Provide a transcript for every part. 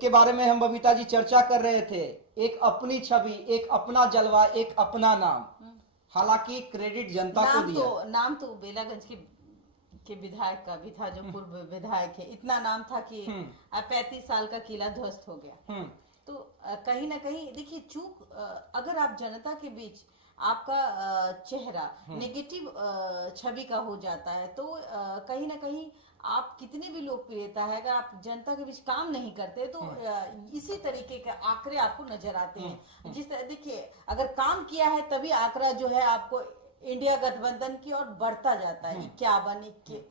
के बारे में हम बबीता जी चर्चा कर रहे थे। एक अपनी छवि, एक अपना जलवा, एक अपना नाम। हालांकि क्रेडिट जनता को दिया। नाम तो बेलागंज के विधायक का भी था, जो पूर्व विधायक है। इतना नाम था कि 35 साल का किला ध्वस्त हो गया। तो कहीं ना कहीं देखिए, चूक अगर आप जनता के बीच आपका चेहरा नेगेटिव छवि का हो जाता है, तो कहीं ना कहीं आप कितनी भी लोकप्रियता है, अगर आप जनता के बीच काम नहीं करते तो इसी तरीके के आंकड़े आपको नजर आते हैं। जिस तरह देखिए, अगर काम किया है तभी आंकड़ा जो है आपको इंडिया गठबंधन की ओर बढ़ता जाता है। 51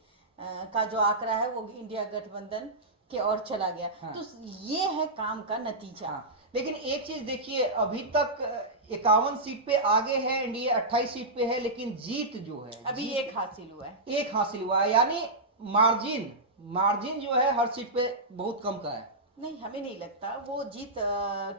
का जो आंकड़ा है वो इंडिया गठबंधन के ओर चला गया। तो ये है काम का नतीजा। लेकिन एक चीज देखिए, अभी तक 51 सीट पे आगे है एनडीए, 28 सीट पे है, लेकिन जीत जो है अभी एक हासिल हुआ है। एक हासिल हुआ है, यानी मार्जिन जो है हर सीट पे बहुत कम का है। नहीं, हमें नहीं लगता वो जीत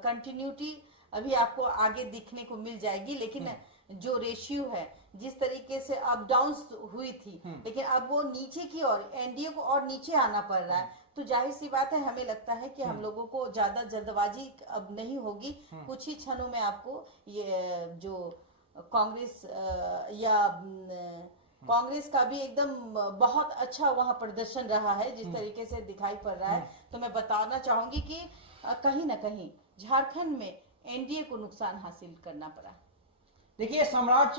कंटिन्यूटी अभी आपको आगे दिखने को मिल जाएगी। लेकिन जो रेशियो है, जिस तरीके से अप डाउन हुई थी, लेकिन अब वो नीचे की ओर, एनडीए को और नीचे आना पड़ रहा है। तो जाहिर सी बात है, हमें लगता है कि हम लोगों को ज्यादा जल्दबाजी अब नहीं होगी। कुछ ही क्षणों में आपको ये जो कांग्रेस या कांग्रेस का भी एकदम बहुत अच्छा वहां प्रदर्शन रहा है, जिस तरीके से दिखाई पड़ रहा है। तो मैं बताना चाहूंगी कि कहीं ना कहीं झारखंड में एनडीए को नुकसान हासिल करना पड़ा। देखिए, सम्राट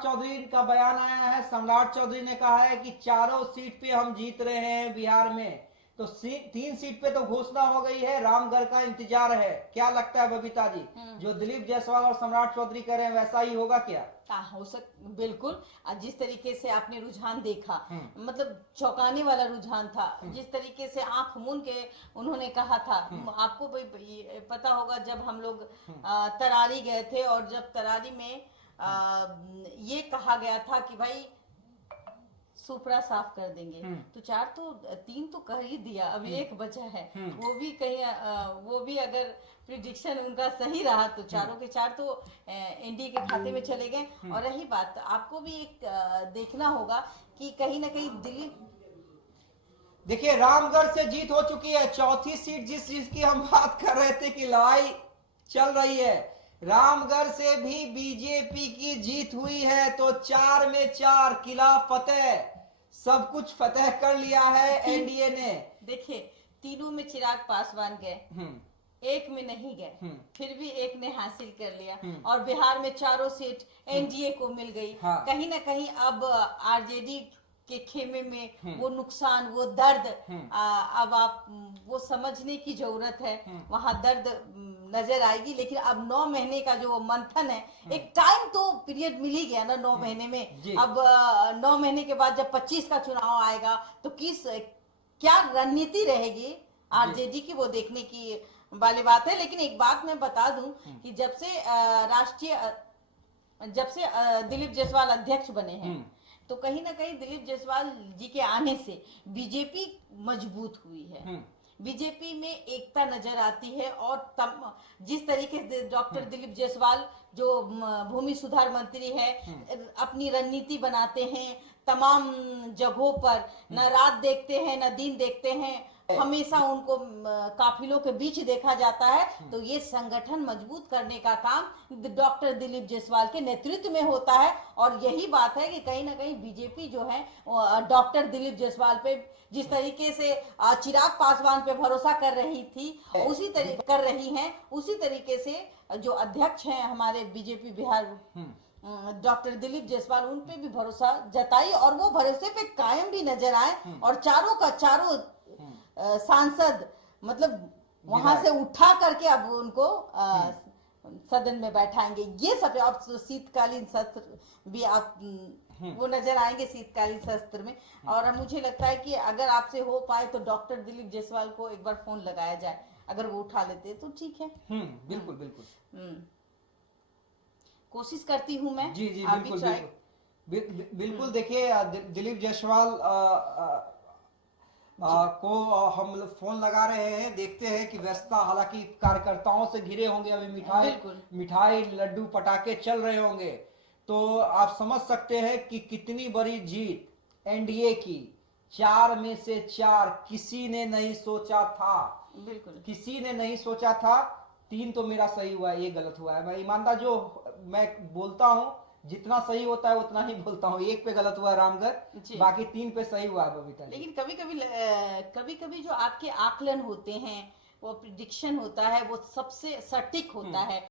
चौधरी का बयान आया है। सम्राट चौधरी ने कहा है कि चारों सीट पे हम जीत रहे हैं बिहार में। तो 3 सीट पे तो घोषणा हो गई है, रामगढ़ का इंतजार है। क्या लगता है बबीता जी, जो दिलीप जायसवाल और सम्राट चौधरी कह रहे हैं वैसा ही होगा क्या? हो बिल्कुल। जिस तरीके से आपने रुझान देखा, मतलब चौंकाने वाला रुझान था। जिस तरीके से आंख मूंद के उन्होंने कहा था। आपको पता होगा, जब हम लोग तरारी गए थे और जब तरारी में ये कहा गया था कि भाई सुपड़ा साफ कर देंगे, तो 3 तो कर ही दिया, अभी 1 बचा है। वो भी कहीं वो भी अगर प्रिडिक्शन उनका सही रहा तो 4 के 4 तो एनडीए के खाते में चले गए। और रही बात, आपको भी एक देखना होगा कि कहीं ना कहीं दिल्ली, देखिए रामगढ़ से जीत हो चुकी है। चौथी सीट जिस चीज की हम बात कर रहे थे कि लड़ाई चल रही है, रामगढ़ से भी बीजेपी की जीत हुई है। तो 4 में 4 किला फतेह, सब कुछ फतेह कर लिया है एनडीए ने। देखिए, तीनों में चिराग पासवान गए, एक में नहीं गए, फिर भी एक ने हासिल कर लिया। और बिहार में चारों सीट एनडीए को मिल गई। कहीं ना कहीं अब आरजेडी के खेमे में वो नुकसान, वो दर्द, अब आप वो समझने की जरूरत है। वहां दर्द नजर आएगी। लेकिन अब 9 महीने का जो मंथन है, एक टाइम तो पीरियड मिल ही गया ना 9 महीने में। अब 9 महीने के बाद जब 25 का चुनाव आएगा तो क्या रणनीति रहेगी आरजेडी की, वो देखने की वाली बात है। लेकिन एक बात मैं बता दूं कि जब से दिलीप जायसवाल अध्यक्ष बने हैं, तो कहीं ना कहीं दिलीप जायसवाल जी के आने से बीजेपी मजबूत हुई है। बीजेपी में एकता नजर आती है। और जिस तरीके से डॉक्टर दिलीप जायसवाल जो भूमि सुधार मंत्री है, अपनी रणनीति बनाते हैं तमाम जगहों पर, न रात देखते हैं न दिन देखते हैं, हमेशा उनको काफिलों के बीच देखा जाता है। तो ये संगठन मजबूत करने का काम डॉक्टर दिलीप जायसवाल के नेतृत्व में होता है। और यही बात है कि कहीं ना कहीं बीजेपी जो है डॉक्टर दिलीप जायसवाल पे जिस तरीके से चिराग पासवान पे भरोसा कर रही थी, उसी तरीके कर रही हैं, उसी तरीके से जो अध्यक्ष हैं हमारे बीजेपी बिहार डॉक्टर दिलीप जायसवाल, उन पे भी भरोसा जताई और वो भरोसे पे कायम भी नजर आए। और चारों का चारों सांसद मतलब वहां से उठा करके अब उनको सदन में बैठाएंगे। ये सब अब शीतकालीन सत्र भी आप वो नजर आएंगे शीतकालीन सत्र में। और मुझे लगता है कि अगर आपसे हो पाए तो डॉक्टर दिलीप जायसवाल को एक बार फोन लगाया जाए, अगर वो उठा लेते तो ठीक है। बिल्कुल बिल्कुल कोशिश करती हूँ मैं। जी बिल्कुल। देखिए, दिलीप जायसवाल को हम फोन लगा रहे हैं, देखते हैं कि व्यस्तता, हालांकि कार्यकर्ताओं से घिरे होंगे, अभी मिठाई लड्डू पटाखे चल रहे होंगे। तो आप समझ सकते हैं कि कितनी बड़ी जीत एनडीए की। 4 में से 4 किसी ने नहीं सोचा था बिल्कुल किसी ने नहीं सोचा था 3 तो मेरा सही हुआ है, ये गलत हुआ है। मैं ईमानदार जो मैं बोलता हूँ जितना सही होता है उतना ही बोलता हूँ। 1 पे गलत हुआ रामगढ़, बाकी 3 पे सही हुआ है बबीता। लेकिन कभी कभी जो आपके आकलन होते हैं, वो प्रिडिक्शन होता है, वो सबसे सटीक होता है।